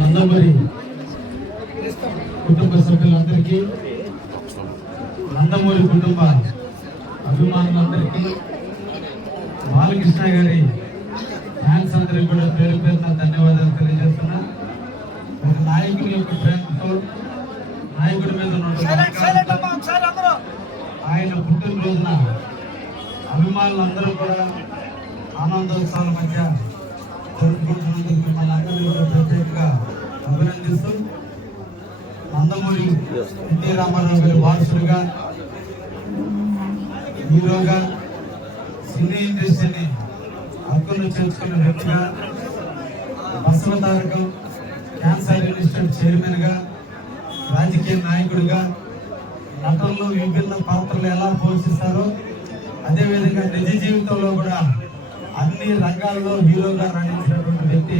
నందమూరి కుటుంబ సభ్యులందరికీ, నందమూరి కుటుంబ అభిమానులందరికీ, బాలకృష్ణ గారి ఫ్యాన్స్ అందరికీ కూడా పేరు పేరున ధన్యవాదాలు తెలియజేస్తున్నా. ఒక నాయకుడి యొక్క ప్రేమతో, నాయకుడి మీద ఆయన పుట్టినరోజున అభిమానులందరూ కూడా ఆనందోత్సవాల మధ్య జరుపుకుంటున్నందుకు మిమ్మల్ని అందరినీ కూడా ప్రత్యేకంగా అభినందిస్తూ, నందమూరి ఎన్టీ రామారావు గారి వారసుడిగా, హీరోగా, సినీ ఇండస్ట్రీని హక్కును చేర్చుకున్న వ్యక్తిగా, బసవతారకం క్యాన్సర్ ఇన్స్టిట్యూట్ చైర్మన్ గా, రాజకీయ నాయకుడిగా, నటనలో విభిన్న పాత్రలు ఎలా పోషిస్తారో అదేవిధంగా నిజ జీవితంలో కూడా అన్ని రంగాల్లో హీరోగా నటించినటువంటి వ్యక్తి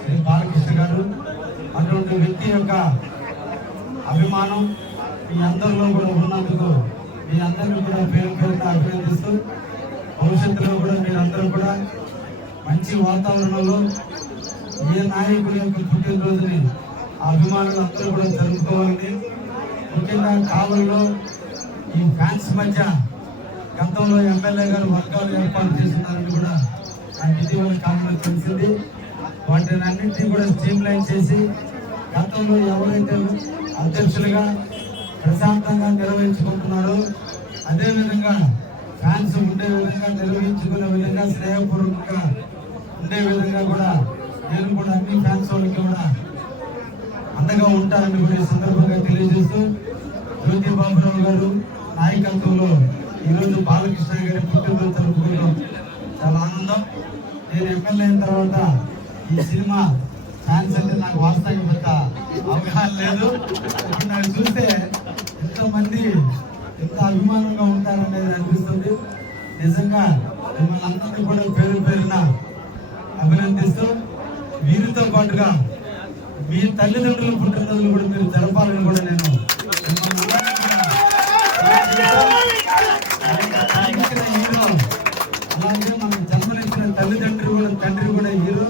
శ్రీ బాలకృష్ణ గారు. అటువంటి వ్యక్తి యొక్క అభిమానం మీ అందరిలో కూడా ఉన్నందుకు మీ అందరినీ కూడా పేరు పేరుగా అభినందిస్తూ, భవిష్యత్తులో కూడా మీరందరూ కూడా మంచి వాతావరణంలో ఏ నాయకుడి యొక్క పుట్టినరోజుని ఆ అభిమానులు అందరూ కూడా జరుపుకోవాలని, ముఖ్యంగా కాలంలో ఈ ఫ్యాన్స్ మధ్య గతంలో ఎమ్మెల్యే గారు వర్గాలు ఏర్పాటు చేస్తున్నారని కూడా నాకు ఇటీవల కాలంలో తెలిసింది. వాటిని అన్నింటినీ కూడా స్ట్రీమ్ లైన్ చేసి గతంలో ఎవరైతే అధ్యక్షులుగా ప్రశాంతంగా నిర్వహించుకుంటున్నారో అదేవిధంగా ఫ్యాన్స్ ఉండే విధంగా, నిర్వహించుకునే విధంగా, స్నేహపూర్వకంగా ఉండే విధంగా కూడా నేను కూడా అన్ని ఫ్యాన్స్ వాళ్ళకి కూడా అండగా ఉంటారని కూడా ఈ సందర్భంగా తెలియజేస్తూ, జ్యోతి బాబురావు గారు నాయకత్వంలో ఈరోజు బాలకృష్ణ గారి పుట్టినరోజు జరుపుకోవడం చాలా ఆనందం. నేను ఎమ్మెల్యే అయిన తర్వాత ఈ సినిమా ఫ్యాన్స్ అంటే నాకు వాస్తవంగా పెద్ద అవగాహన లేదు. ఇప్పుడు నాకు చూస్తే ఎంతమంది ఎంత అభిమానంగా ఉంటారనేది అనిపిస్తుంది. నిజంగా మిమ్మల్ని అందరినీ కూడా పేరు పేరున అభినందిస్తూ, వీరితో పాటుగా మీ తల్లిదండ్రుల పుట్టినరోజులు కూడా మీరు జరపాలని కూడా నేను అలాగే మనం జన్మనిచ్చిన తల్లిదండ్రులు కూడా, తండ్రి కూడా హీరో,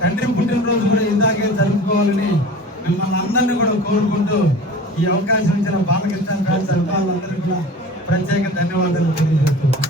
తండ్రి పుట్టినరోజు కూడా ఇలాగే జరుపుకోవాలని మిమ్మల్ని అందరినీ కూడా కోరుకుంటూ ఈ అవకాశం ఇచ్చిన బాలకృష్ణ ఫ్యాన్స్ అభిమానులందరికీ కూడా ప్రత్యేక ధన్యవాదాలు తెలియజేస్తున్నాను.